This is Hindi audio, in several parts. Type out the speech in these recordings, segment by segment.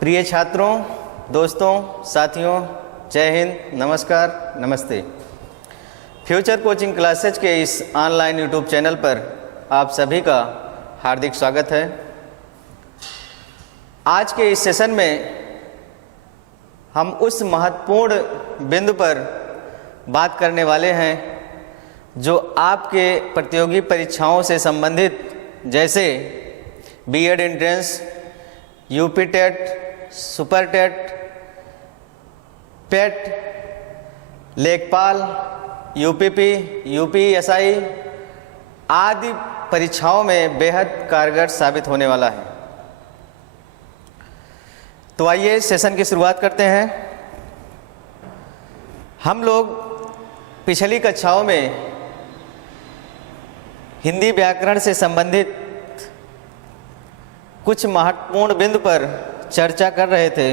प्रिय छात्रों, दोस्तों, साथियों, जय हिंद, नमस्कार, नमस्ते। फ्यूचर कोचिंग क्लासेज के इस ऑनलाइन यूट्यूब चैनल पर आप सभी का हार्दिक स्वागत है। आज के इस सेशन में हम उस महत्वपूर्ण बिंदु पर बात करने वाले हैं जो आपके प्रतियोगी परीक्षाओं से संबंधित, जैसे BEd entrance, UP TET, super TET, PET, Lekhpal, UPP, UPSI आदि परीक्षाओं में बेहद कारगर साबित होने वाला है। तो आइए सेशन की शुरुआत करते हैं। हम लोग पिछली कक्षाओं में हिंदी व्याकरण से संबंधित कुछ महत्वपूर्ण बिंदु पर चर्चा कर रहे थे।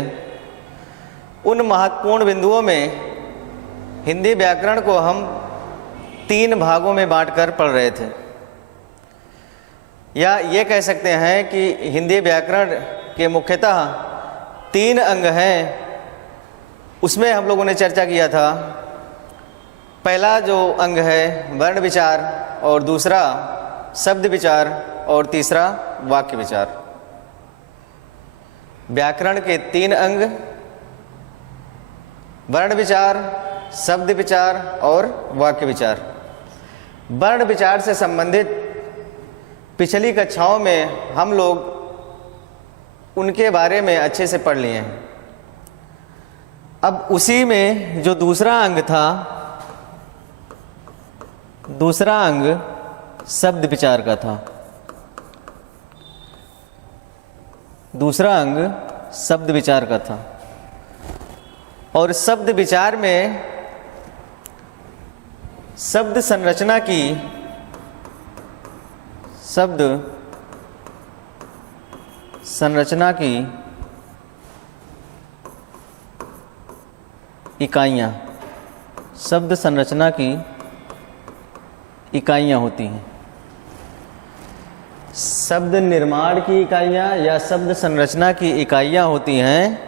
उन महत्वपूर्ण बिंदुओं में हिंदी व्याकरण को हम 3 भागों में बांटकर पढ़ रहे थे, या ये कह सकते हैं कि हिंदी व्याकरण के मुख्यतः 3 अंग हैं। उसमें हम लोगों ने चर्चा किया था। पहला जो अंग है वर्ण विचार, और दूसरा शब्द विचार, और तीसरा वाक्य विचार। व्याकरण के 3 अंग वर्ण विचार, शब्द विचार और वाक्य विचार। वर्ण विचार से संबंधित पिछली कक्षाओं में हम लोग उनके बारे में अच्छे से पढ़ लिए हैं। अब उसी में जो दूसरा अंग था, दूसरा अंग शब्द विचार का था। दूसरा अंग शब्द विचार का था, और शब्द विचार में शब्द संरचना की, शब्द संरचना की इकाइयाँ, शब्द संरचना की इकाइयाँ होती हैं। शब्द निर्माण की इकाइयाँ या शब्द संरचना की इकाइयाँ होती हैं,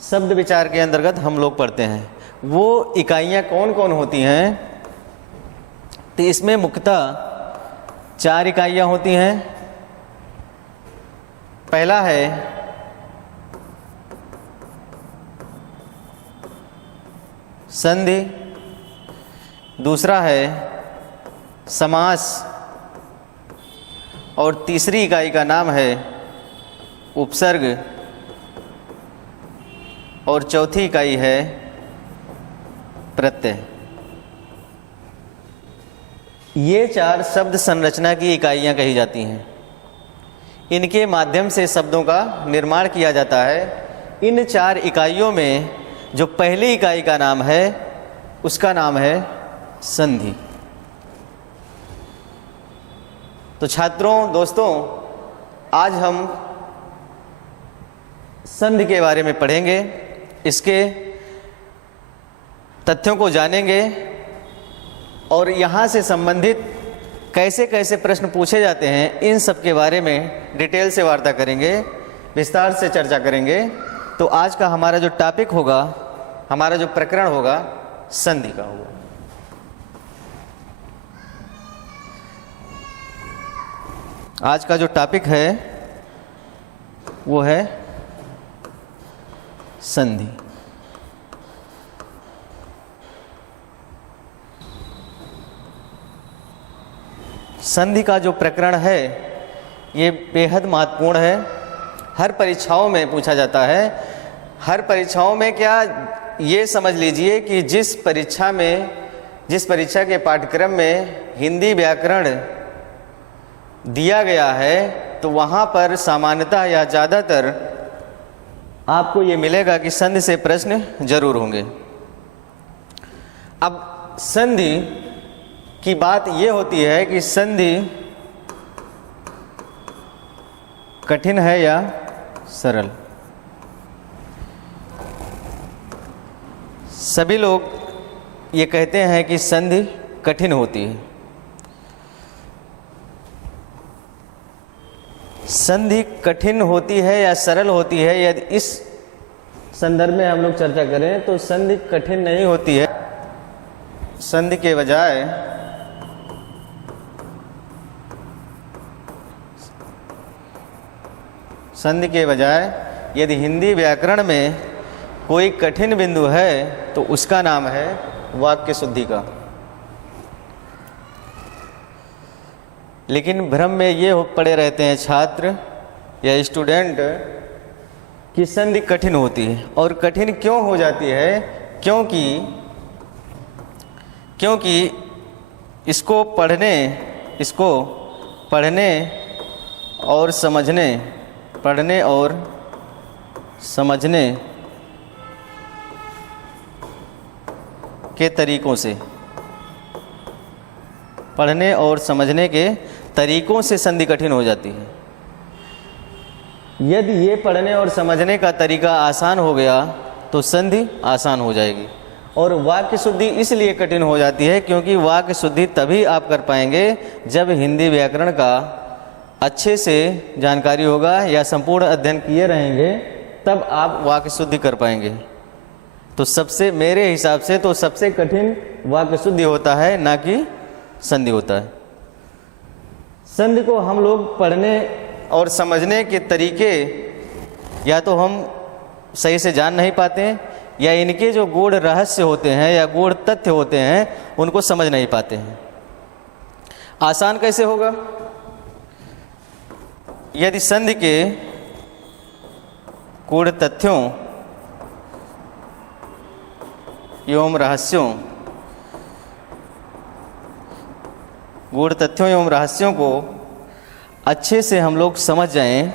शब्द विचार के अंतर्गत हम लोग पढ़ते हैं। वो इकाइयाँ कौन कौन होती हैं? तो इसमें मुख्यतः 4 इकाइयाँ होती हैं। पहला है संधि, दूसरा है समास, और तीसरी इकाई का नाम है उपसर्ग, और चौथी इकाई है प्रत्यय। ये 4 शब्द संरचना की इकाइयाँ कही जाती हैं। इनके माध्यम से शब्दों का निर्माण किया जाता है। इन 4 इकाइयों में जो पहली इकाई का नाम है उसका नाम है संधि। तो छात्रों, दोस्तों, आज हम संधि के बारे में पढ़ेंगे, इसके तथ्यों को जानेंगे, और यहाँ से संबंधित कैसे कैसे प्रश्न पूछे जाते हैं इन सब के बारे में डिटेल से वार्ता करेंगे, विस्तार से चर्चा करेंगे। तो आज का हमारा जो टॉपिक होगा, हमारा जो प्रकरण होगा, संधि का होगा। आज का जो टॉपिक है वो है संधि। संधि का जो प्रकरण है ये बेहद महत्वपूर्ण है। हर परीक्षाओं में पूछा जाता है। हर परीक्षाओं में क्या, ये समझ लीजिए कि जिस परीक्षा के पाठ्यक्रम में हिंदी व्याकरण दिया गया है, तो वहाँ पर सामान्यतः या ज़्यादातर आपको ये मिलेगा कि संधि से प्रश्न जरूर होंगे। अब संधि की बात ये होती है कि संधि कठिन है या सरल। सभी लोग ये कहते हैं कि संधि कठिन होती है। संधि कठिन होती है या सरल होती है, यदि इस संदर्भ में हम लोग चर्चा करें तो संधि कठिन नहीं होती है। संधि के बजाय यदि हिंदी व्याकरण में कोई कठिन बिंदु है तो उसका नाम है वाक्य शुद्धि का। लेकिन भ्रम में ये पड़े रहते हैं छात्र या स्टूडेंट कि संधि कठिन होती है। और कठिन क्यों हो जाती है? क्योंकि इसको पढ़ने और समझने के तरीकों से संधि कठिन हो जाती है। यदि ये पढ़ने और समझने का तरीका आसान हो गया तो संधि आसान हो जाएगी। और वाक्य शुद्धि इसलिए कठिन हो जाती है क्योंकि वाक्य शुद्धि तभी आप कर पाएंगे जब हिंदी व्याकरण का अच्छे से जानकारी होगा या संपूर्ण अध्ययन किए रहेंगे, तब आप वाक्य शुद्धि कर पाएंगे। तो मेरे हिसाब से तो सबसे कठिन वाक्य शुद्धि होता है, ना कि संधि होता है। संधि को हम लोग पढ़ने और समझने के तरीके या तो हम सही से जान नहीं पाते या इनके जो गूढ़ रहस्य होते हैं या गूढ़ तथ्य होते हैं उनको समझ नहीं पाते हैं। आसान कैसे होगा? यदि संधि के गूढ़ तथ्यों एवं रहस्यों को अच्छे से हम लोग समझ जाएं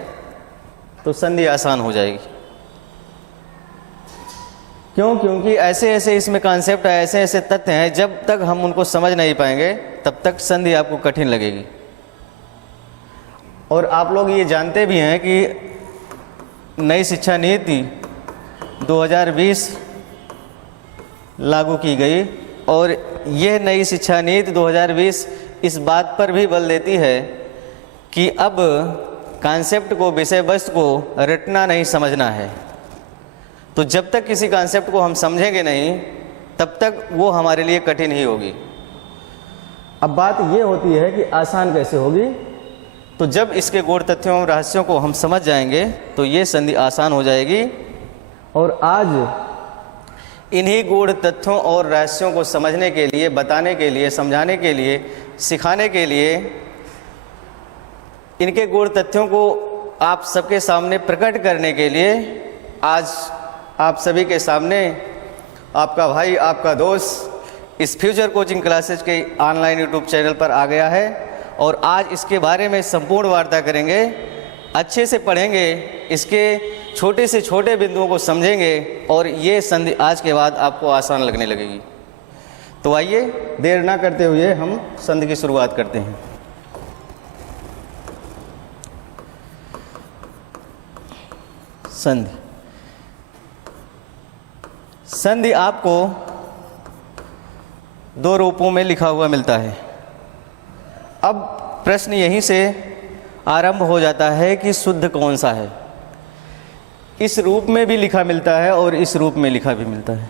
तो संधि आसान हो जाएगी। क्योंकि ऐसे इसमें कॉन्सेप्ट है, ऐसे तथ्य हैं, जब तक हम उनको समझ नहीं पाएंगे तब तक संधि आपको कठिन लगेगी। और आप लोग ये जानते भी हैं कि नई शिक्षा नीति 2020 लागू की गई और यह नई शिक्षा नीति 2020 इस बात पर भी बल देती है कि अब कॉन्सेप्ट को, विषय वस्तु को रटना नहीं, समझना है। तो जब तक किसी कॉन्सेप्ट को हम समझेंगे नहीं तब तक वो हमारे लिए कठिन ही होगी। अब बात ये होती है कि आसान कैसे होगी? तो जब इसके गूढ़ तथ्यों और रहस्यों को हम समझ जाएंगे तो ये संधि आसान हो जाएगी। और आज इन्हीं गूढ़ तथ्यों और रहस्यों को समझने के लिए, बताने के लिए, समझाने के लिए, सिखाने के लिए, इनके गूढ़ तथ्यों को आप सबके सामने प्रकट करने के लिए आज आप सभी के सामने आपका भाई, आपका दोस्त इस फ्यूचर कोचिंग क्लासेज के ऑनलाइन यूट्यूब चैनल पर आ गया है। और आज इसके बारे में संपूर्ण वार्ता करेंगे, अच्छे से पढ़ेंगे, इसके छोटे से छोटे बिंदुओं को समझेंगे और ये संधि आज के बाद आपको आसान लगने लगेगी। तो आइए देर ना करते हुए हम संधि की शुरुआत करते हैं। संधि आपको दो रूपों में लिखा हुआ मिलता है। अब प्रश्न यहीं से आरंभ हो जाता है कि शुद्ध कौन सा है। इस रूप में भी लिखा मिलता है और इस रूप में लिखा भी मिलता है।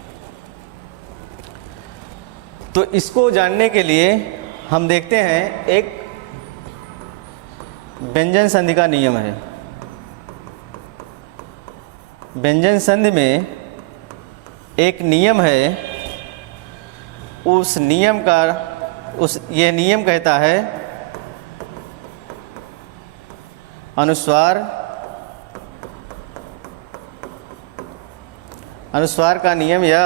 तो इसको जानने के लिए हम देखते हैं, एक व्यंजन संधि का नियम है। व्यंजन संधि में एक नियम है, ये नियम कहता है अनुस्वार का नियम या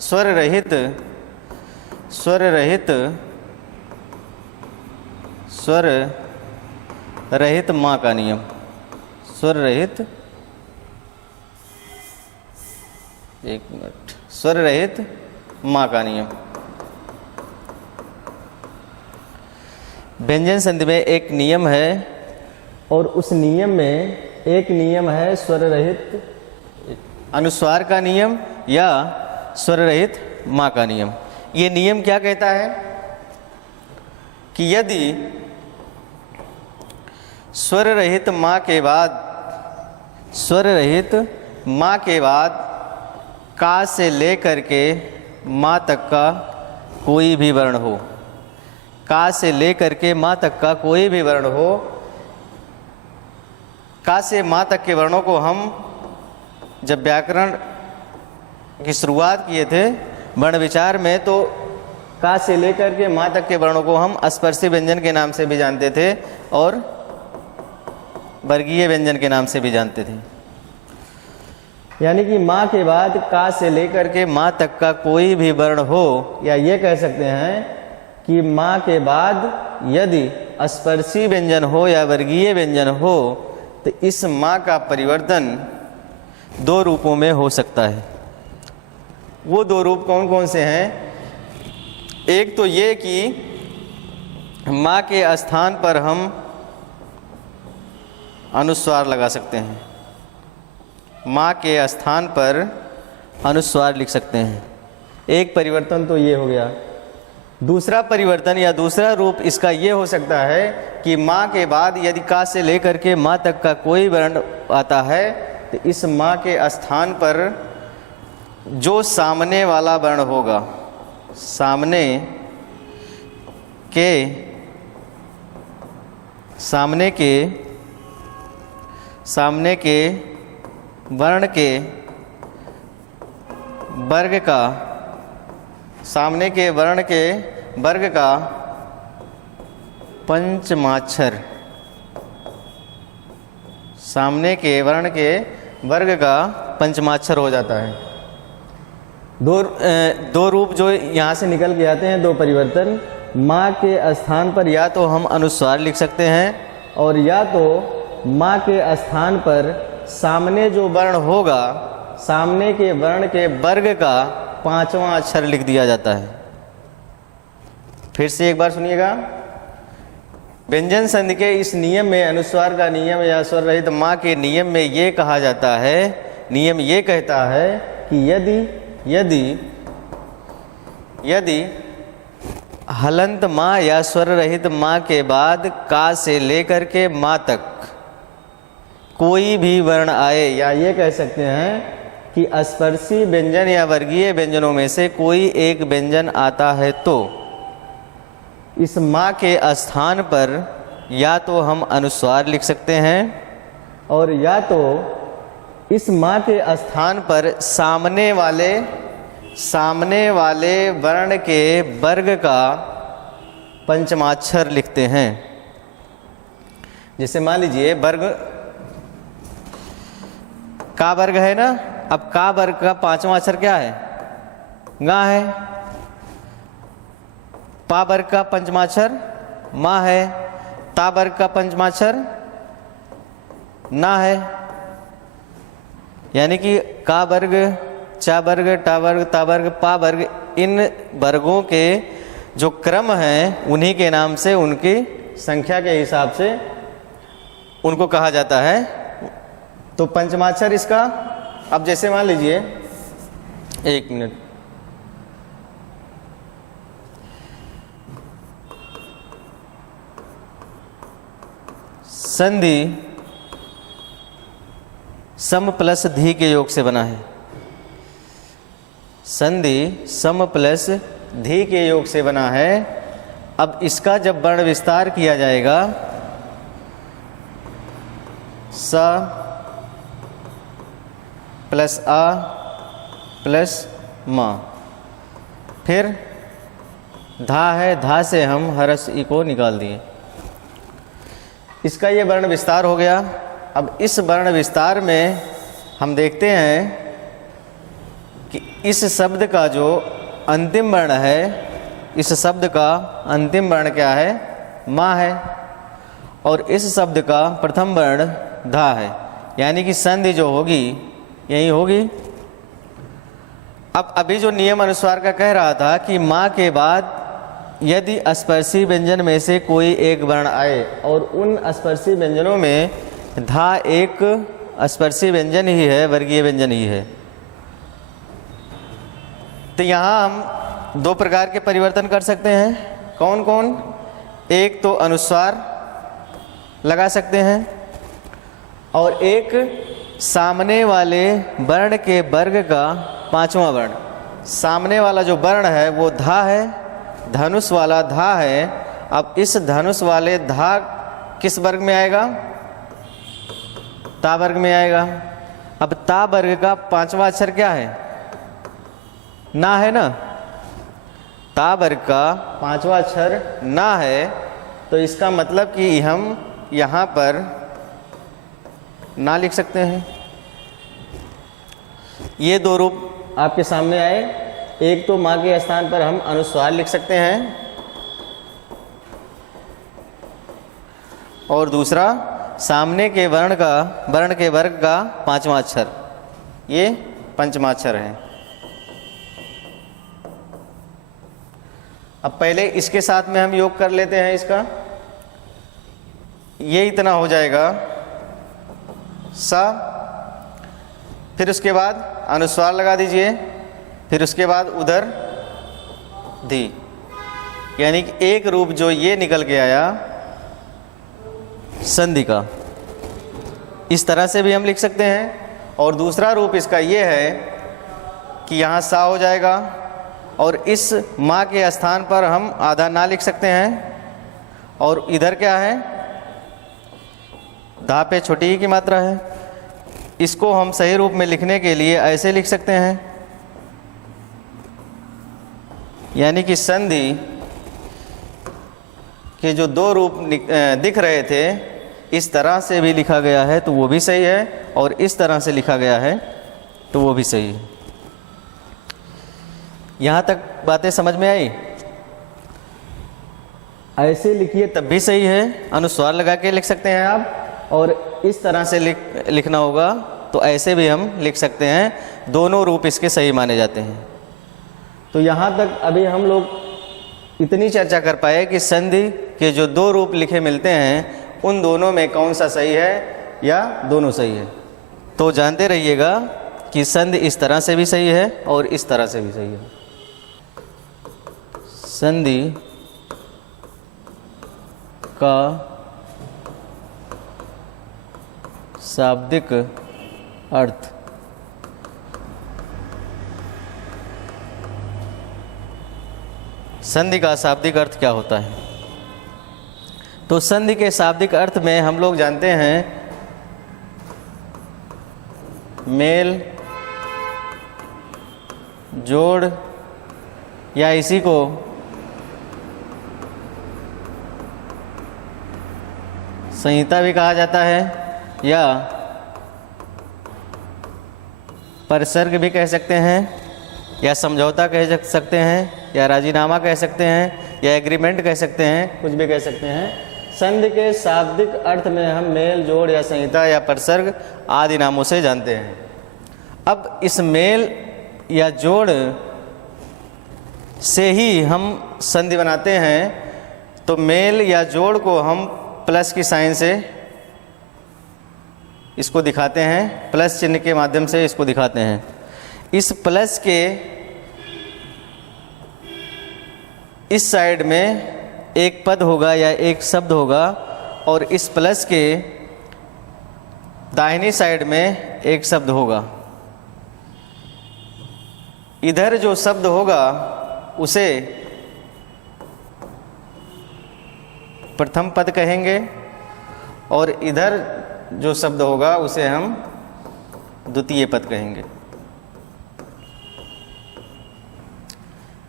स्वर रहित माँ का नियम। स्वर रहित माँ का नियम। व्यंजन संधि में एक नियम है और उस नियम में एक नियम है स्वर रहित अनुस्वार का नियम या स्वर रहित माँ का नियम। ये नियम क्या कहता है कि यदि स्वर रहित माँ के बाद, स्वर रहित माँ के बाद का से लेकर के माँ तक का कोई भी वर्ण हो, का से लेकर के माँ तक का कोई भी वर्ण हो। का से माँ तक के वर्णों को हम जब व्याकरण की शुरुआत किए थे वर्ण विचार में, तो का से लेकर के माँ तक के वर्णों को हम स्पर्शी व्यंजन के नाम से भी जानते थे और वर्गीय व्यंजन के नाम से भी जानते थे। यानी कि माँ के बाद का से लेकर के माँ तक का कोई भी वर्ण हो, या ये कह सकते हैं कि माँ के बाद यदि स्पर्शी व्यंजन हो या वर्गीय व्यंजन हो तो इस माँ का परिवर्तन दो रूपों में हो सकता है। वो दो रूप कौन कौन से हैं? एक तो ये कि माँ के स्थान पर हम अनुस्वार लगा सकते हैं, माँ के स्थान पर अनुस्वार लिख सकते हैं। एक परिवर्तन तो ये हो गया। दूसरा परिवर्तन या दूसरा रूप इसका ये हो सकता है कि माँ के बाद यदि का से लेकर के माँ तक का कोई वर्ण आता है तो इस माँ के स्थान पर जो सामने वाला वर्ण होगा, सामने के वर्ण के वर्ग का, सामने के वर्ण के वर्ग का पंचमाक्षर, सामने के वर्ण के वर्ग का पंचमाक्षर हो जाता है। दो रूप जो यहाँ से निकल के आते हैं, दो परिवर्तन। माँ के स्थान पर या तो हम अनुस्वार लिख सकते हैं और या तो माँ के स्थान पर सामने जो वर्ण होगा, सामने के वर्ण के वर्ग का पांचवा अक्षर लिख दिया जाता है। फिर से एक बार सुनिएगा। व्यंजन संधि के इस नियम में, अनुस्वार का नियम या स्वर रहित माँ के नियम में ये कहा जाता है, नियम ये कहता है कि यदि हलंत माँ या स्वर रहित माँ के बाद का से लेकर के माँ तक कोई भी वर्ण आए, या ये कह सकते हैं कि स्पर्शी व्यंजन या वर्गीय व्यंजनों में से कोई एक व्यंजन आता है, तो इस माँ के स्थान पर या तो हम अनुस्वार लिख सकते हैं और या तो इस माँ के स्थान पर सामने वाले वर्ण के वर्ग का पंचमाक्षर लिखते हैं। जैसे मान लीजिए वर्ग का वर्ग है ना, अब का वर्ग का पांचवा अक्षर क्या है? गा है। पा वर्ग का पंचमाक्षर मा है। ता वर्ग का पंचमाक्षर ना है। यानी कि का वर्ग, चा वर्ग, टा वर्ग, ता वर्ग, पा वर्ग, इन वर्गों के जो क्रम हैं उन्हीं के नाम से, उनकी संख्या के हिसाब से उनको कहा जाता है। तो पंचमाक्षर इसका, अब जैसे मान लीजिए, एक मिनट, संधि सम प्लस धी के योग से बना है। संधि सम प्लस धी के योग से बना है। अब इसका जब वर्ण विस्तार किया जाएगा, स प्लस आ प्लस मा, फिर धा है, धा से हम हरस ई को निकाल दिए। इसका ये वर्ण विस्तार हो गया। अब इस वर्ण विस्तार में हम देखते हैं कि इस शब्द का जो अंतिम वर्ण है, इस शब्द का अंतिम वर्ण क्या है? मा है। और इस शब्द का प्रथम वर्ण धा है। यानी कि संधि जो होगी यही होगी। अब अभी जो नियम अनुस्वार का कह रहा था कि माँ के बाद यदि स्पर्शी व्यंजन में से कोई एक वर्ण आए और उन स्पर्शी व्यंजनों में धा एक स्पर्शी व्यंजन ही है, वर्गीय व्यंजन ही है, तो यहाँ हम दो प्रकार के परिवर्तन कर सकते हैं। कौन कौन? एक तो अनुस्वार लगा सकते हैं, और एक सामने वाले वर्ण के वर्ग का पांचवा वर्ण। सामने वाला जो वर्ण है वो धा है, धनुष वाला धा है। अब इस धनुष वाले धा किस वर्ग में आएगा? ता वर्ग में आएगा। अब ता वर्ग का पांचवा अक्षर क्या है? ना है ना। ता वर्ग का पांचवा अक्षर ना है, तो इसका मतलब कि हम यहाँ पर ना लिख सकते हैं। ये दो रूप आपके सामने आए। एक तो माँ के स्थान पर हम अनुस्वार लिख सकते हैं, और दूसरा सामने के वर्ण के वर्ग का पांचवा अक्षर, ये पंचमाक्षर है। अब पहले इसके साथ में हम योग कर लेते हैं इसका। ये इतना हो जाएगा सा, फिर उसके बाद अनुस्वार लगा दीजिए, फिर उसके बाद उधर धी, यानी कि एक रूप जो ये निकल के आया संधि का, इस तरह से भी हम लिख सकते हैं। और दूसरा रूप इसका ये है कि यहाँ सा हो जाएगा, और इस माँ के स्थान पर हम आधा ना लिख सकते हैं, और इधर क्या है? धा पे छोटी ही की मात्रा है। इसको हम सही रूप में लिखने के लिए ऐसे लिख सकते हैं, यानी कि संधि के जो दो रूप दिख रहे थे, इस तरह से भी लिखा गया है तो वो भी सही है, और इस तरह से लिखा गया है तो वो भी सही है। यहाँ तक बातें समझ में आई? ऐसे लिखिए तब भी सही है, अनुस्वार लगा के लिख सकते हैं आप, और इस तरह से लिखना होगा तो ऐसे भी हम लिख सकते हैं। दोनों रूप इसके सही माने जाते हैं। तो यहाँ तक अभी हम लोग इतनी चर्चा कर पाए कि संधि के जो दो रूप लिखे मिलते हैं, उन दोनों में कौन सा सही है या दोनों सही है। तो जानते रहिएगा कि संधि इस तरह से भी सही है और इस तरह से भी सही है। संधि का शाब्दिक अर्थ संधि का शाब्दिक अर्थ क्या होता है? तो संधि के शाब्दिक अर्थ में हम लोग जानते हैं मेल, जोड़, या इसी को संहिता भी कहा जाता है, या परसर्ग भी कह सकते हैं, या समझौता कह सकते हैं, या राजीनामा कह सकते हैं, या एग्रीमेंट कह सकते हैं, कुछ भी कह सकते हैं। संधि के शाब्दिक अर्थ में हम मेल, जोड़ या संहिता या परसर्ग आदि नामों से जानते हैं। अब इस मेल या जोड़ से ही हम संधि बनाते हैं। तो मेल या जोड़ को हम प्लस की साइन से इसको दिखाते हैं, प्लस चिन्ह के माध्यम से इसको दिखाते हैं। इस प्लस के इस साइड में एक पद होगा या एक शब्द होगा, और इस प्लस के दाहिनी साइड में एक शब्द होगा। इधर जो शब्द होगा उसे प्रथम पद कहेंगे, और इधर जो शब्द होगा उसे हम द्वितीय पद कहेंगे,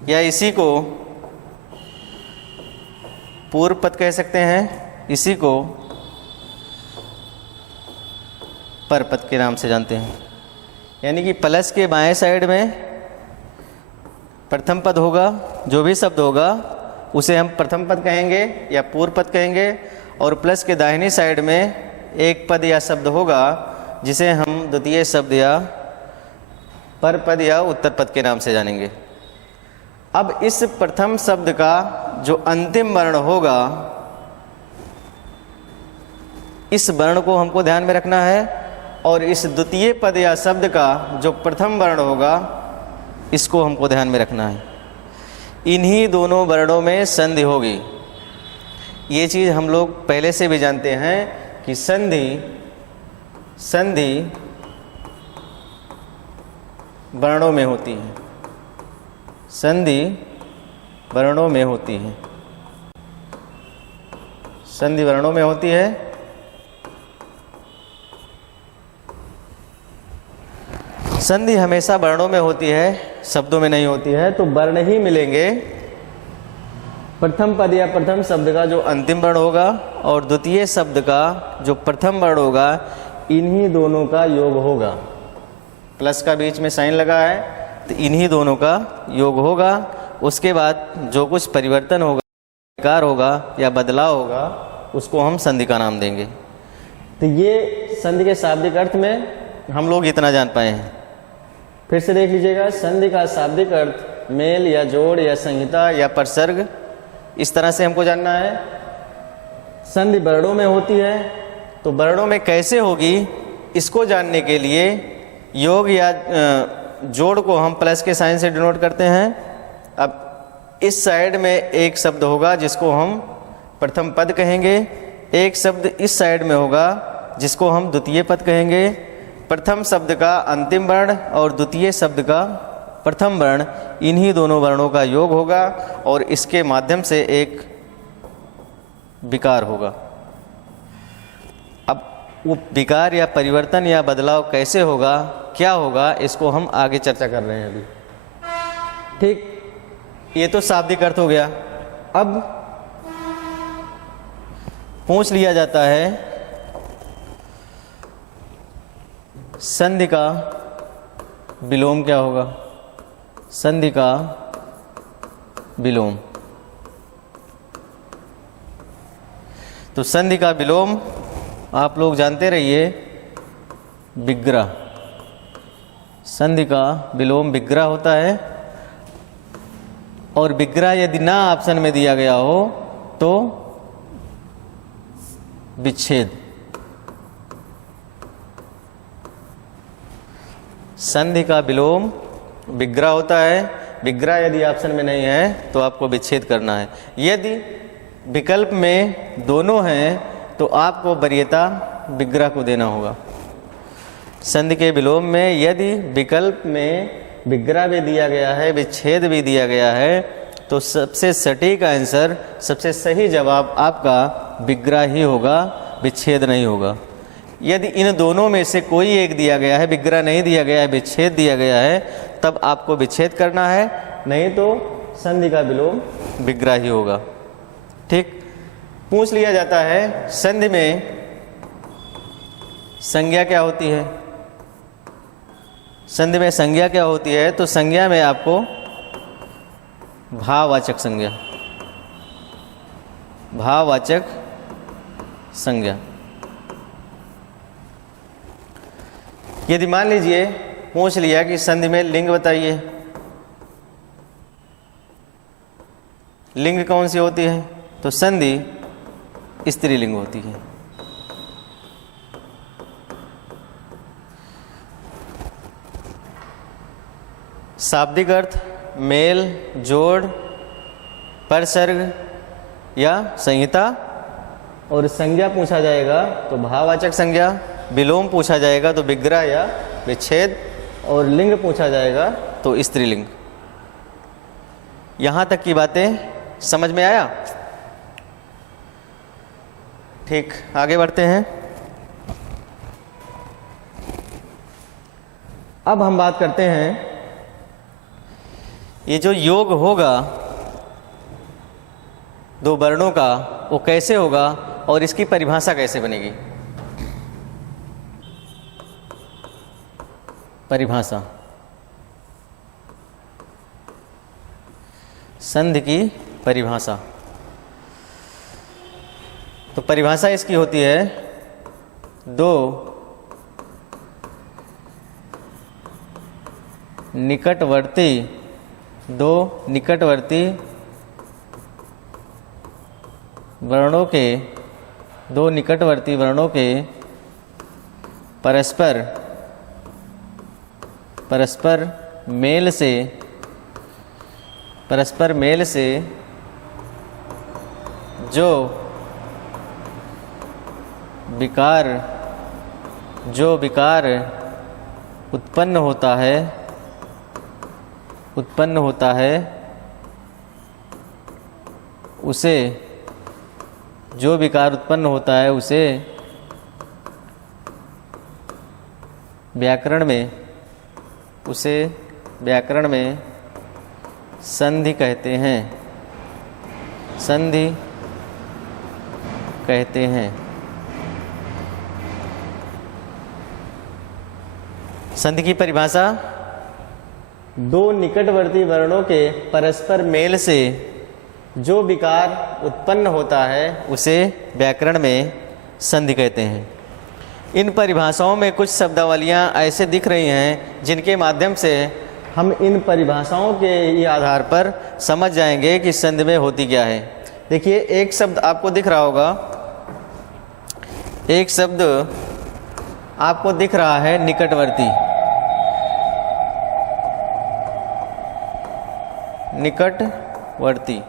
या इसी को पूर्व पद कह सकते हैं, इसी को पर पद के नाम से जानते हैं। यानी कि प्लस के बाएं साइड में प्रथम पद होगा, जो भी शब्द होगा उसे हम प्रथम पद कहेंगे या पूर्व पद कहेंगे, और प्लस के दाहिनी साइड में एक पद या शब्द होगा जिसे हम द्वितीय शब्द या पर पद या उत्तर पद के नाम से जानेंगे। अब इस प्रथम शब्द का जो अंतिम वर्ण होगा, इस वर्ण को हमको ध्यान में रखना है, और इस द्वितीय पद या शब्द का जो प्रथम वर्ण होगा इसको हमको ध्यान में रखना है। इन्हीं दोनों वर्णों में संधि होगी। ये चीज़ हम लोग पहले से भी जानते हैं कि संधि वर्णों में होती है, संधि वर्णों में होती है, संधि वर्णों में होती है। संधि हमेशा वर्णों में होती है, शब्दों में नहीं होती है। तो वर्ण ही मिलेंगे, प्रथम पद या प्रथम शब्द का जो अंतिम वर्ण होगा और द्वितीय शब्द का जो प्रथम वर्ण होगा, इन्हीं दोनों का योग होगा। प्लस का बीच में साइन लगा है तो इन्हीं दोनों का योग होगा। उसके बाद जो कुछ परिवर्तन होगा, विकार होगा या बदलाव होगा, उसको हम संधि का नाम देंगे। तो ये संधि के शाब्दिक अर्थ में हम लोग इतना जान पाए हैं। फिर से देख लीजिएगा, संधि का शाब्दिक अर्थ मेल या जोड़ या संहिता या प्रसर्ग, इस तरह से हमको जानना है। संधि वर्णों में होती है, तो वर्णों में कैसे होगी इसको जानने के लिए योग या जोड़ को हम प्लस के साइन से डिनोट करते हैं। अब इस साइड में एक शब्द होगा जिसको हम प्रथम पद कहेंगे, एक शब्द इस साइड में होगा जिसको हम द्वितीय पद कहेंगे। प्रथम शब्द का अंतिम वर्ण और द्वितीय शब्द का प्रथम वर्ण, इन्हीं दोनों वर्णों का योग होगा और इसके माध्यम से एक विकार होगा। अब वो विकार या परिवर्तन या बदलाव कैसे होगा, क्या होगा, इसको हम आगे चर्चा कर रहे हैं अभी। ठीक, ये तो शाब्दिक अर्थ हो गया। अब पूछ लिया जाता है संधि का विलोम क्या होगा। संधि का विलोम, तो संधि का विलोम आप लोग जानते रहिए, विग्रह। संधि का विलोम विग्रह होता है। और विग्रह यदि ना ऑप्शन में दिया गया हो तो विच्छेद। संधि का विलोम विग्रह होता है। विग्रह यदि ऑप्शन में नहीं है तो आपको विच्छेद करना है। यदि विकल्प में दोनों हैं तो आपको वरीयता विग्रह को देना होगा। संधि के विलोम में यदि विकल्प में विग्रह भी दिया गया है, विच्छेद भी दिया गया है, तो सबसे सटीक आंसर, सबसे सही जवाब आपका विग्रह ही होगा, विच्छेद नहीं होगा। यदि इन दोनों में से कोई एक दिया गया है, विग्रह नहीं दिया गया है, विच्छेद दिया गया है, तब आपको विच्छेद करना है, नहीं तो संधि का विलोम विग्रह ही होगा। ठीक, पूछ लिया जाता है संधि में संज्ञा क्या होती है। संधि में संज्ञा क्या होती है, तो संज्ञा में आपको भाववाचक संज्ञा, भाववाचक संज्ञा। यदि मान लीजिए पूछ लिया कि संधि में लिंग बताइए, लिंग कौन सी होती है, तो संधि स्त्रीलिंग होती है। शाब्दिक अर्थ मेल, जोड़, परसर्ग या संहिता। और संज्ञा पूछा जाएगा तो भाववाचक संज्ञा, विलोम पूछा जाएगा तो विग्रह या विच्छेद, और लिंग पूछा जाएगा तो स्त्रीलिंग। यहाँ तक की बातें समझ में आया। ठीक, आगे बढ़ते हैं। अब हम बात करते हैं ये जो योग होगा दो वर्णों का, वो कैसे होगा और इसकी परिभाषा कैसे बनेगी। परिभाषा, संधि की परिभाषा। तो परिभाषा इसकी होती है, दो निकटवर्ती वर्णों के, दो निकटवर्ती वर्णों के परस्पर मेल से जो विकार, जो विकार उत्पन्न होता है उसे, जो विकार उत्पन्न होता है उसे व्याकरण में संधि कहते हैं, संधि कहते हैं। संधि की परिभाषा, दो निकटवर्ती वर्णों के परस्पर मेल से जो विकार उत्पन्न होता है उसे व्याकरण में संधि कहते हैं। इन परिभाषाओं में कुछ शब्दावलियाँ ऐसे दिख रही हैं जिनके माध्यम से हम इन परिभाषाओं के ही आधार पर समझ जाएंगे कि संधि में होती क्या है। देखिए, एक शब्द आपको दिख रहा होगा, एक शब्द आपको दिख रहा है निकटवर्ती, निकटवर्ती,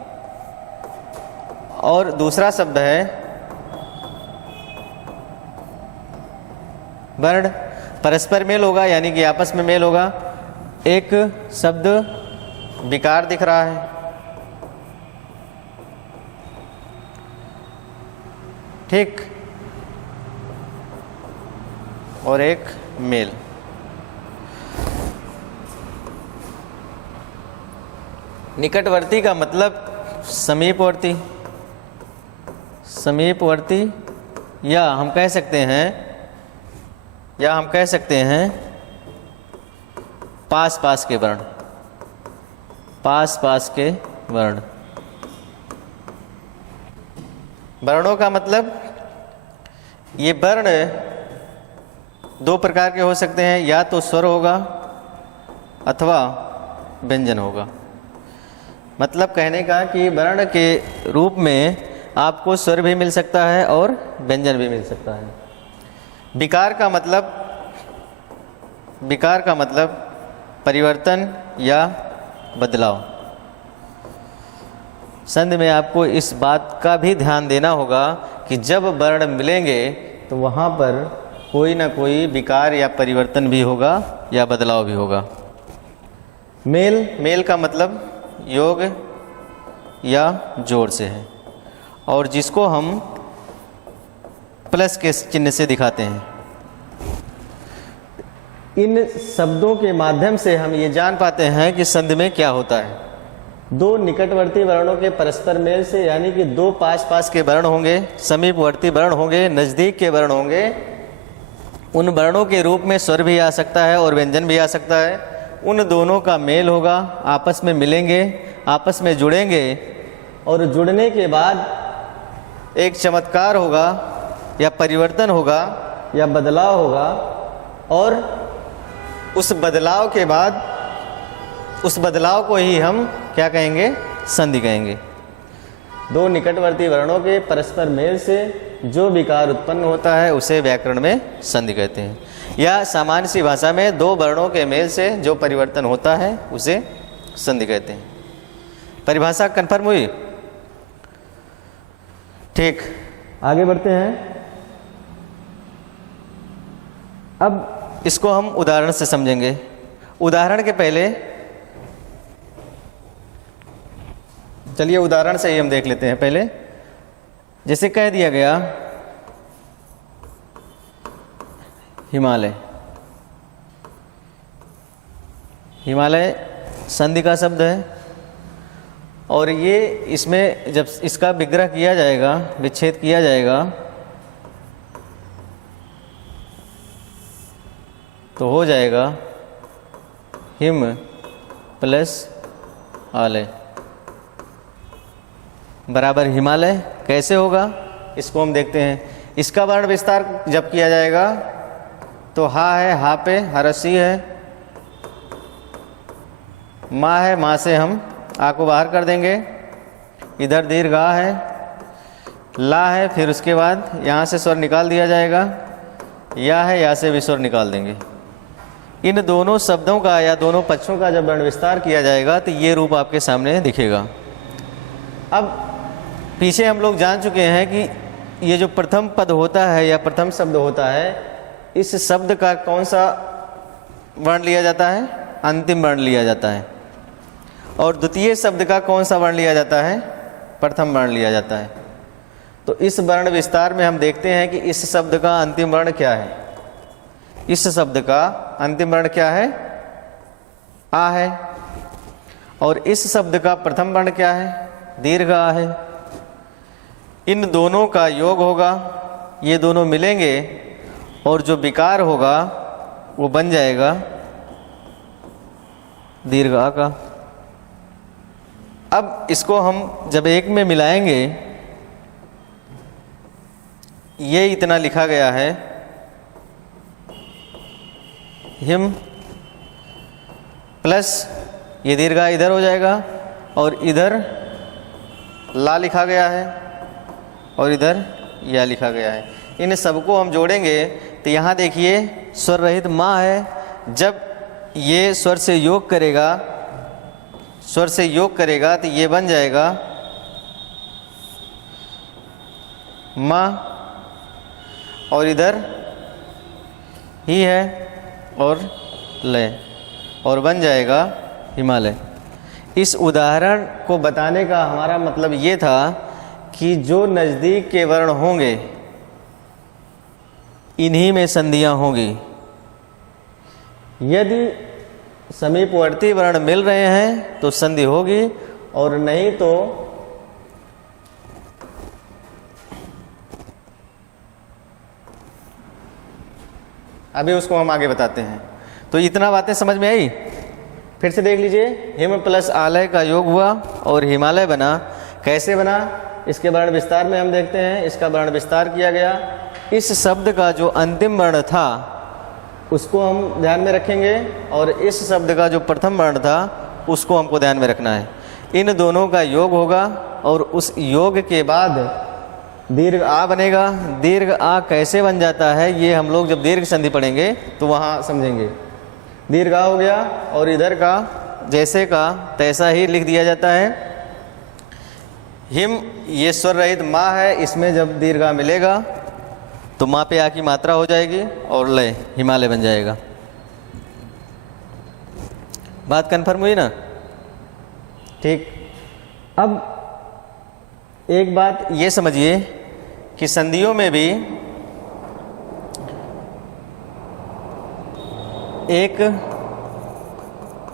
और दूसरा शब्द है वर्ण, परस्पर मेल होगा यानी कि आपस में मेल होगा। एक शब्द विकार दिख रहा है, ठीक, और एक मेल। निकटवर्ती का मतलब समीपवर्ती, समीपवर्ती, या हम कह सकते हैं पास पास के वर्ण, पास पास के वर्ण। वर्णों का मतलब, ये वर्ण दो प्रकार के हो सकते हैं, या तो स्वर होगा अथवा व्यंजन होगा। मतलब कहने का कि वर्ण के रूप में आपको स्वर भी मिल सकता है और व्यंजन भी मिल सकता है। विकार का मतलब परिवर्तन या बदलाव। संधि में आपको इस बात का भी ध्यान देना होगा कि जब वर्ण मिलेंगे तो वहाँ पर कोई ना कोई विकार या परिवर्तन भी होगा या बदलाव भी होगा। मेल का मतलब योग या जोड़ से है, और जिसको हम प्लस के चिन्ह से दिखाते हैं। इन शब्दों के माध्यम से हम ये जान पाते हैं कि संधि में क्या होता है। दो निकटवर्ती वर्णों के परस्पर मेल से, यानी कि दो पास पास के वर्ण होंगे, समीपवर्ती वर्ण होंगे, नज़दीक के वर्ण होंगे, उन वर्णों के रूप में स्वर भी आ सकता है और व्यंजन भी आ सकता है। उन दोनों का मेल होगा, आपस में मिलेंगे, आपस में जुड़ेंगे, और जुड़ने के बाद एक चमत्कार होगा या परिवर्तन होगा या बदलाव होगा, और उस बदलाव के बाद उस बदलाव को ही हम क्या कहेंगे? संधि कहेंगे। दो निकटवर्ती वर्णों के परस्पर मेल से जो विकार उत्पन्न होता है उसे व्याकरण में संधि कहते हैं, या सामान्य सी भाषा में दो वर्णों के मेल से जो परिवर्तन होता है उसे संधि कहते हैं। परिभाषा कन्फर्म हुई? ठीक, आगे बढ़ते हैं। अब इसको हम उदाहरण से समझेंगे। उदाहरण के पहले चलिए उदाहरण से ही हम देख लेते हैं। पहले जैसे कह दिया गया हिमालय, हिमालय संधि का शब्द है, और ये इसमें जब इसका विग्रह किया जाएगा, विच्छेद किया जाएगा, तो हो जाएगा हिम प्लस आलय बराबर हिमालय। कैसे होगा इसको हम देखते हैं। इसका वर्ण विस्तार जब किया जाएगा तो हा है, हा पे हरसी है, माँ है, माँ से हम आ को बाहर कर देंगे, इधर दीर्घ आ है, ला है, फिर उसके बाद यहाँ से स्वर निकाल दिया जाएगा, या है, या से भी स्वर निकाल देंगे। इन दोनों शब्दों का या दोनों पक्षों का जब वर्ण विस्तार किया जाएगा तो ये रूप आपके सामने दिखेगा। अब पीछे हम लोग जान चुके हैं कि ये जो प्रथम पद होता है या प्रथम शब्द होता है, इस शब्द का कौन सा वर्ण लिया जाता है? अंतिम वर्ण लिया जाता है। और द्वितीय शब्द का कौन सा वर्ण लिया जाता है? प्रथम वर्ण लिया जाता है। तो इस वर्ण विस्तार में हम देखते हैं कि इस शब्द का अंतिम वर्ण क्या है। इस शब्द का अंतिम वर्ण क्या है? आ है। और इस शब्द का प्रथम वर्ण क्या है? दीर्घ आ है। इन दोनों का योग होगा, ये दोनों मिलेंगे और जो विकार होगा वो बन जाएगा दीर्घ आ का। अब इसको हम जब एक में मिलाएंगे, ये इतना लिखा गया है हिम प्लस ये दीर्घा इधर हो जाएगा और इधर ला लिखा गया है और इधर या लिखा गया है। इन सबको हम जोड़ेंगे तो यहाँ देखिए स्वर रहित माँ है। जब ये स्वर से योग करेगा, स्वर से योग करेगा तो ये बन जाएगा माँ, और इधर ही है और लय, और बन जाएगा हिमालय। इस उदाहरण को बताने का हमारा मतलब ये था कि जो नज़दीक के वर्ण होंगे इन्हीं में संधियां होंगी। यदि समीपवर्ती वर्ण मिल रहे हैं तो संधि होगी, और नहीं तो अभी उसको हम आगे बताते हैं। तो इतना बातें समझ में आई? फिर से देख लीजिए, हिम प्लस आलय का योग हुआ और हिमालय बना। कैसे बना इसके वर्ण विस्तार में हम देखते हैं। इसका वर्ण विस्तार किया गया। इस शब्द का जो अंतिम वर्ण था उसको हम ध्यान में रखेंगे, और इस शब्द का जो प्रथम वर्ण था उसको हमको ध्यान में रखना है। इन दोनों का योग होगा और उस योग के बाद दीर्घ आ बनेगा। दीर्घ आ कैसे बन जाता है ये हम लोग जब दीर्घ संधि पढ़ेंगे तो वहाँ समझेंगे। दीर्घ आ हो गया और इधर का जैसे का तैसा ही लिख दिया जाता है। हिम ये स्वर रहित माँ है, इसमें जब दीर्घ आ मिलेगा तो माँ पे आ की मात्रा हो जाएगी और लय हिमालय बन जाएगा। बात कन्फर्म हुई ना? ठीक। अब एक बात ये समझिए कि संधियों में भी एक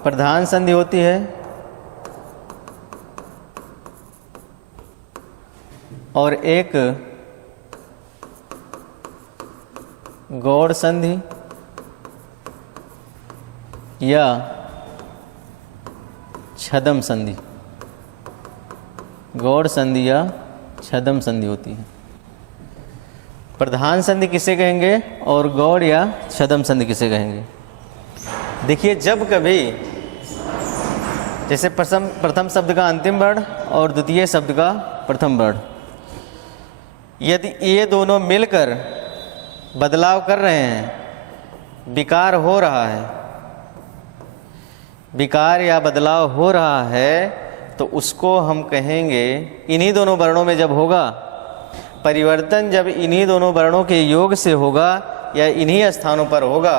प्रधान संधि होती है और एक गौड़ संधि या छदम संधि। गौड़ संधि या छदम संधि होती है। प्रधान संधि किसे कहेंगे और गौड़ या छदम संधि किसे कहेंगे? देखिए, जब कभी जैसे प्रथम शब्द का अंतिम वर्ण और द्वितीय शब्द का प्रथम वर्ण, यदि ये दोनों मिलकर बदलाव कर रहे हैं, विकार हो रहा है, विकार या बदलाव हो रहा है, तो उसको हम कहेंगे, इन्हीं दोनों वर्णों में जब होगा परिवर्तन, जब इन्हीं दोनों वर्णों के योग से होगा या इन्हीं स्थानों पर होगा,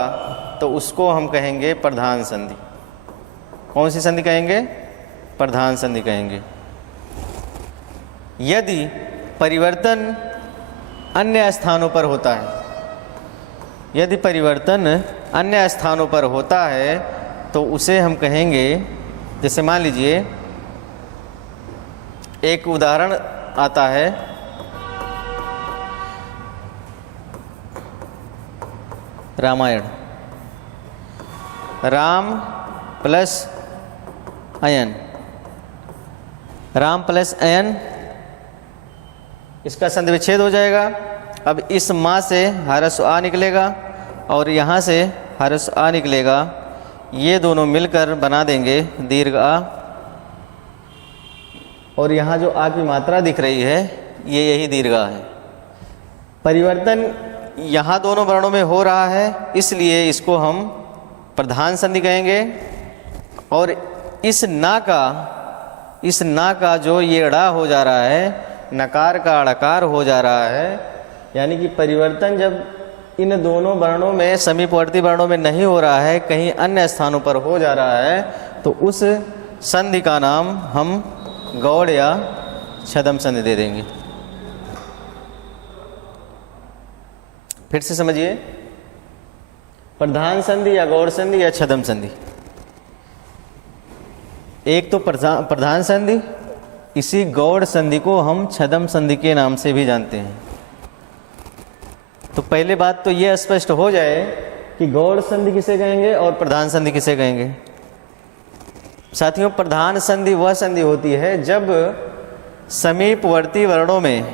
तो उसको हम कहेंगे प्रधान संधि। कौन सी संधि कहेंगे? प्रधान संधि कहेंगे। यदि परिवर्तन अन्य स्थानों पर होता है, यदि परिवर्तन अन्य स्थानों पर होता है तो उसे हम कहेंगे, जैसे मान लीजिए एक उदाहरण आता है, रामायण। राम प्लस अयन, राम प्लस अयन, इसका संधि विच्छेद हो जाएगा। अब इस माँ से हरस आ निकलेगा और यहाँ से हरस आ निकलेगा, ये दोनों मिलकर बना देंगे दीर्घ आ। और यहाँ जो आ की मात्रा दिख रही है ये यही दीर्घ आ है। परिवर्तन यहाँ दोनों वर्णों में हो रहा है, इसलिए इसको हम प्रधान संधि कहेंगे। और इस ना का जो ये ड़ा हो जा रहा है, नकार का अड़कार हो जा रहा है, यानी कि परिवर्तन जब इन दोनों वर्णों में समीपवर्ती वर्णों में नहीं हो रहा है, कहीं अन्य स्थानों पर हो जा रहा है, तो उस संधि का नाम हम गौड़ या छद्म संधि दे देंगे। फिर से समझिए, प्रधान संधि या गौड़ संधि या छद्म संधि। एक तो प्रधान संधि, इसी गौड़ संधि को हम छद्म संधि के नाम से भी जानते हैं। तो पहले बात तो ये स्पष्ट हो जाए कि गौड़ संधि किसे कहेंगे और प्रधान संधि किसे कहेंगे। साथियों, प्रधान संधि वह संधि होती है जब समीपवर्ती वर्णों में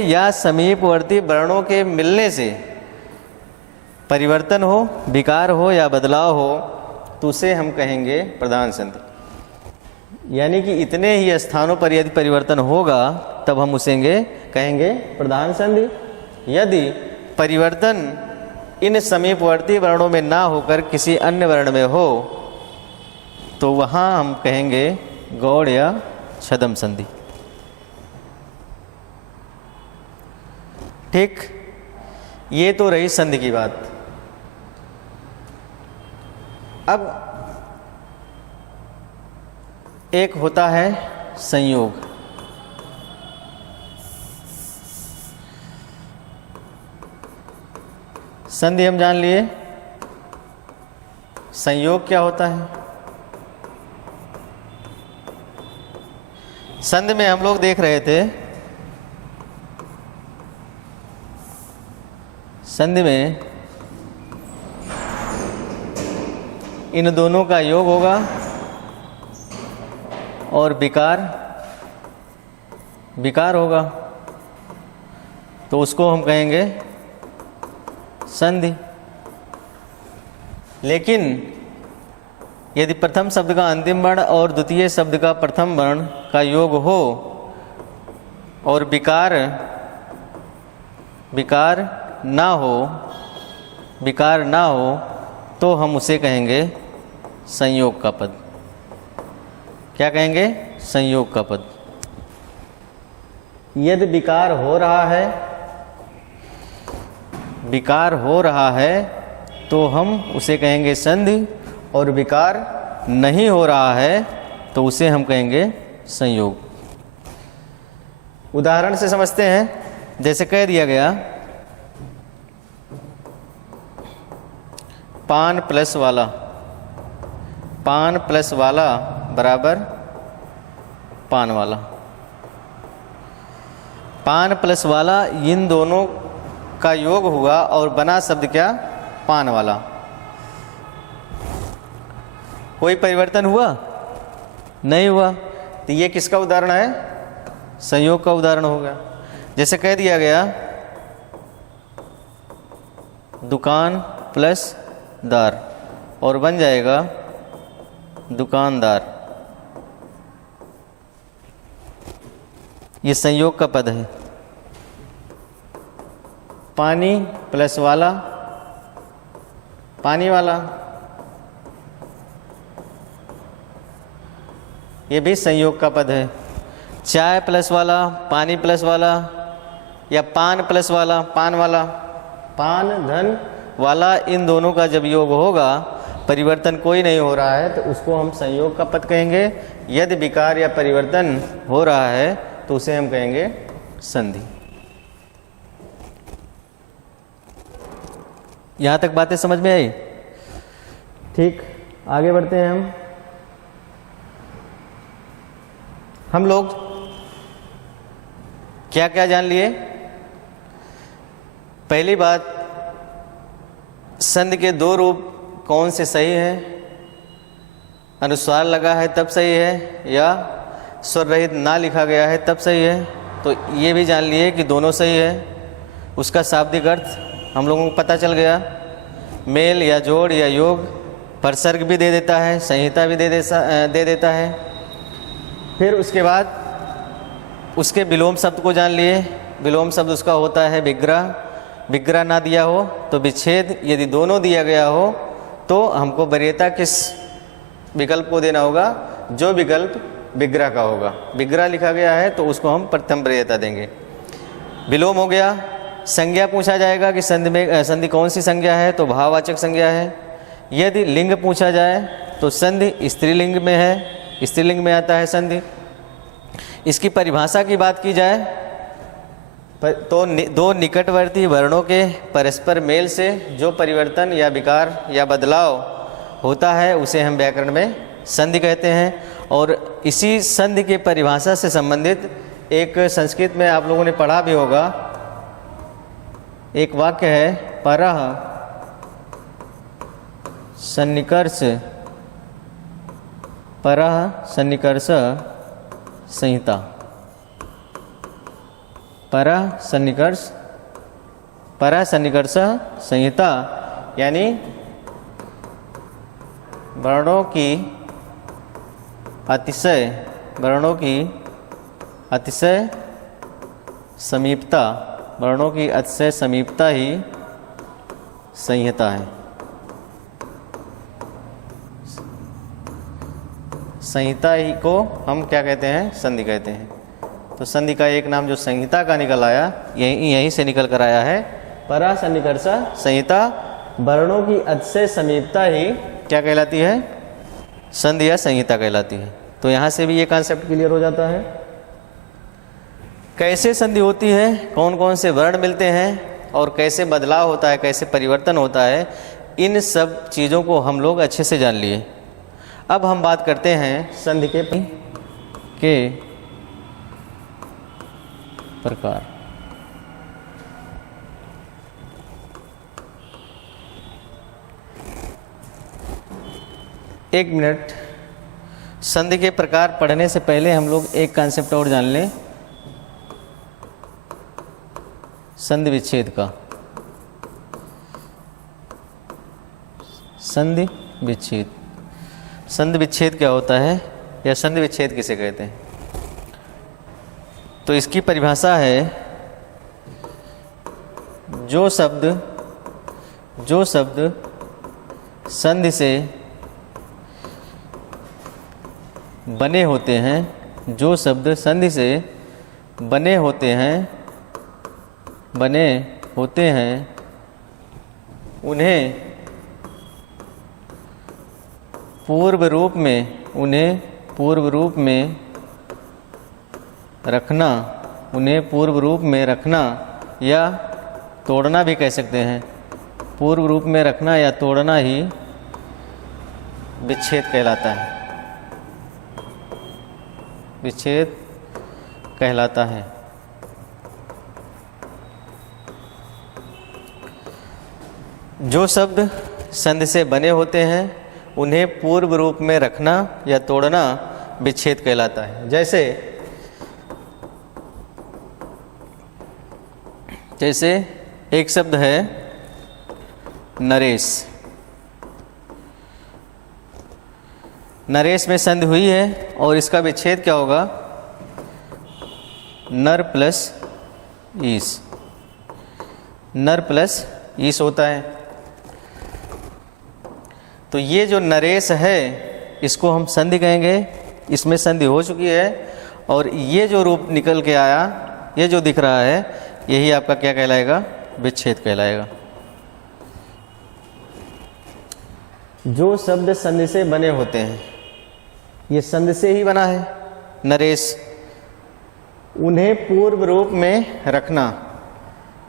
या समीपवर्ती वर्णों के मिलने से परिवर्तन हो, विकार हो या बदलाव हो, तो उसे हम कहेंगे प्रधान संधि। यानी कि इतने ही स्थानों पर यदि परिवर्तन होगा तब हम उसे कहेंगे प्रधान संधि। यदि परिवर्तन इन समीपवर्ती वर्णों में ना होकर किसी अन्य वर्ण में हो तो वहाँ हम कहेंगे गौड़ या छद्म संधि। ठीक, ये तो रही संधि की बात। अब एक होता है संयोग। संधि हम जान लिए, संयोग क्या होता है। संधि में हम लोग देख रहे थे, संधि में इन दोनों का योग होगा और विकार होगा, तो उसको हम कहेंगे संधि। लेकिन यदि प्रथम शब्द का अंतिम वर्ण और द्वितीय शब्द का प्रथम वर्ण का योग हो और विकार ना हो तो हम उसे कहेंगे संयोग का पद। क्या कहेंगे? संयोग का पद। यदि विकार हो रहा है तो हम उसे कहेंगे संधि, और विकार नहीं हो रहा है तो उसे हम कहेंगे संयोग। उदाहरण से समझते हैं। जैसे कह दिया गया, पान प्लस वाला बराबर पान वाला। पान प्लस वाला, इन दोनों का योग हुआ और बना शब्द क्या? पान वाला। कोई परिवर्तन हुआ? नहीं हुआ। तो ये किसका उदाहरण है? संयोग का उदाहरण हो गया। जैसे कह दिया गया, दुकान प्लस दार, और बन जाएगा दुकानदार। ये संयोग का पद है। पानी प्लस वाला, पानी वाला, ये भी संयोग का पद है। चाय प्लस वाला, पानी प्लस वाला, या पान प्लस वाला, पान वाला। पान धन वाला, इन दोनों का जब योग होगा, परिवर्तन कोई नहीं हो रहा है, तो उसको हम संयोग का पद कहेंगे। यदि विकार या परिवर्तन हो रहा है तो उसे हम कहेंगे संधि। यहाँ तक बातें समझ में आई? ठीक, आगे बढ़ते हैं हम लोग क्या क्या जान लिए। पहली बात, संधि के दो रूप कौन से सही हैं? अनुस्वार लगा है तब सही है, या स्वर रहित ना लिखा गया है तब सही है। तो ये भी जान लिए कि दोनों सही है। उसका शाब्दिक अर्थ हम लोगों को पता चल गया। मेल या जोड़ या योग, परसर्ग भी दे देता है, संहिता भी दे देता है। फिर उसके बाद उसके विलोम शब्द को जान लिए। विलोम शब्द उसका होता है विग्रह। विग्रह ना दिया हो तो विच्छेद, यदि दोनों दिया गया हो तो हमको वरीयता किस विकल्प को देना होगा? जो विकल्प विग्रह का होगा। विग्रह लिखा गया है तो उसको हम प्रथम वरीयता देंगे। विलोम हो गया। संज्ञा पूछा जाएगा कि संधि कौन सी संज्ञा है, तो भाववाचक संज्ञा है। यदि लिंग पूछा जाए तो संधि स्त्रीलिंग में है, स्त्रीलिंग में आता है संधि। इसकी परिभाषा की बात की जाए तो दो निकटवर्ती वर्णों के परस्पर मेल से जो परिवर्तन या विकार या बदलाव होता है उसे हम व्याकरण में संधि कहते हैं। और इसी संधि की परिभाषा से संबंधित एक संस्कृत में आप लोगों ने पढ़ा भी होगा, एक वाक्य है परः सन्निकर्ष, परः सन्निकर्ष संहिता। परः सन्निकर्ष संहिता यानी वर्णों की अतिशय समीपता, वर्णों की अतिशय समीपता ही संहिता है। संहिता ही को हम क्या कहते हैं, संधि कहते हैं। तो संधि का एक नाम जो संहिता का निकल आया, यहीं से निकल कर आया है। परा सन्निकर्ष संहिता, वर्णों की अतिशय समीपता ही क्या कहलाती है, संधि या संहिता कहलाती है। तो यहाँ से भी ये कॉन्सेप्ट क्लियर हो जाता है। कैसे संधि होती है, कौन कौन से वर्ण मिलते हैं और कैसे बदलाव होता है, कैसे परिवर्तन होता है, इन सब चीज़ों को हम लोग अच्छे से जान लिए। अब हम बात करते हैं संधि के प्रकार। एक मिनट, संधि के प्रकार पढ़ने से पहले हम लोग एक कॉन्सेप्ट और जान लें, संधि विच्छेद का। संधि विच्छेद, संधि विच्छेद क्या होता है या संधि विच्छेद किसे कहते हैं? तो इसकी परिभाषा है जो शब्द संधि से बने होते हैं, जो शब्द संधि से बने होते हैं उन्हें पूर्व रूप में रखना या तोड़ना भी कह सकते हैं। पूर्व रूप में रखना या तोड़ना ही विच्छेद कहलाता है, विच्छेद कहलाता है। जो शब्द संधि से बने होते हैं उन्हें पूर्व रूप में रखना या तोड़ना विच्छेद कहलाता है। जैसे एक शब्द है नरेश। नरेश में संधि हुई है और इसका विच्छेद क्या होगा, नर प्लस ईस। नर प्लस ईस होता है। तो ये जो नरेश है इसको हम संधि कहेंगे, इसमें संधि हो चुकी है और ये जो रूप निकल के आया, ये जो दिख रहा है, यही आपका क्या कहलाएगा, विच्छेद कहलाएगा। जो शब्द संधि से बने होते हैं, ये संधि से ही बना है नरेश, उन्हें पूर्व रूप में रखना,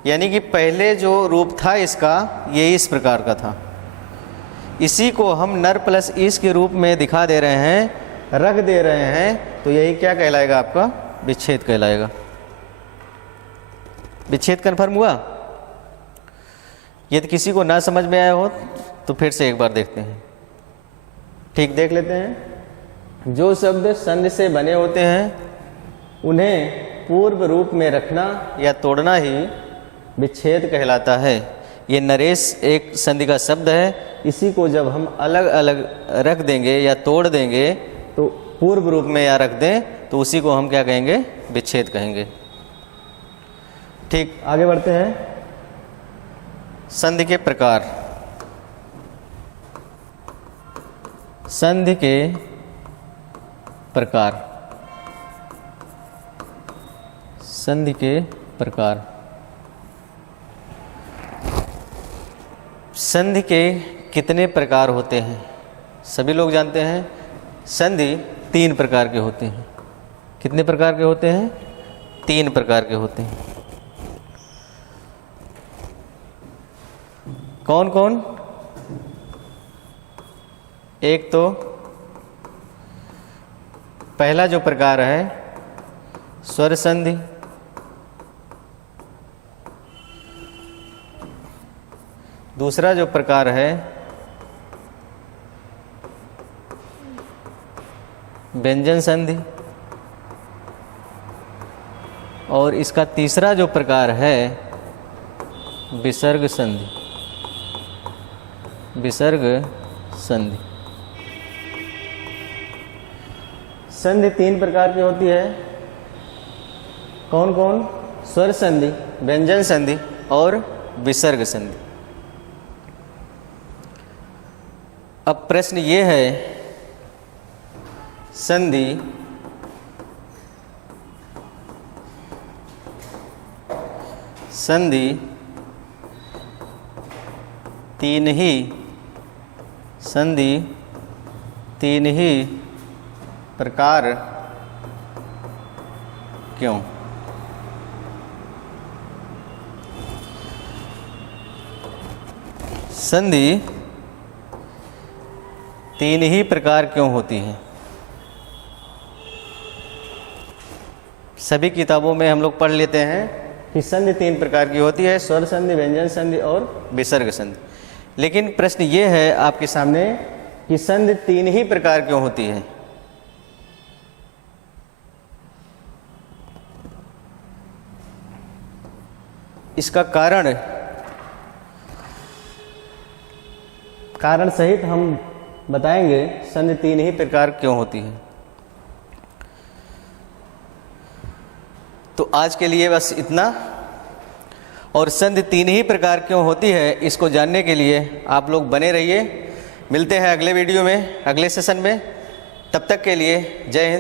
यानी कि पहले जो रूप था इसका ये इस प्रकार का था, इसी को हम नर प्लस ईस के रूप में दिखा दे रहे हैं, रख दे रहे हैं, तो यही क्या कहलाएगा, आपका विच्छेद कहलाएगा। विच्छेद कन्फर्म हुआ? यदि किसी को ना समझ में आया हो तो फिर से एक बार देखते हैं, ठीक देख लेते हैं। जो शब्द संधि से बने होते हैं उन्हें पूर्व रूप में रखना या तोड़ना ही विच्छेद कहलाता है। ये नरेश एक संधि का शब्द है, इसी को जब हम अलग अलग रख देंगे या तोड़ देंगे तो पूर्व रूप में या रख दें तो उसी को हम क्या कहेंगे, विच्छेद कहेंगे। ठीक, आगे बढ़ते हैं। संधि के प्रकार। संधि के प्रकार संधि के प्रकार। संधि के कितने प्रकार होते हैं? सभी लोग जानते हैं संधि 3 प्रकार के होते हैं। कितने प्रकार के होते हैं? 3 प्रकार के होते हैं। कौन कौन? एक तो पहला जो प्रकार है स्वर संधि, दूसरा जो प्रकार है व्यंजन संधि, और इसका तीसरा जो प्रकार है विसर्ग संधि। विसर्ग संधि। संधि 3 प्रकार की होती है। कौन कौन? स्वर संधि, व्यंजन संधि और विसर्ग संधि। अब प्रश्न ये है, संधि तीन ही प्रकार क्यों? संधि 3 ही प्रकार क्यों होती है? सभी किताबों में हम लोग पढ़ लेते हैं कि संधि 3 प्रकार की होती है, स्वर संधि, व्यंजन संधि और विसर्ग संधि। लेकिन प्रश्न ये है आपके सामने कि संधि 3 ही प्रकार क्यों होती है? इसका कारण सहित हम बताएंगे संधि 3 ही प्रकार क्यों होती है। तो आज के लिए बस इतना। और संधि 3 ही प्रकार क्यों होती है इसको जानने के लिए आप लोग बने रहिए। मिलते हैं अगले वीडियो में, अगले सेशन में। तब तक के लिए जय हिंद।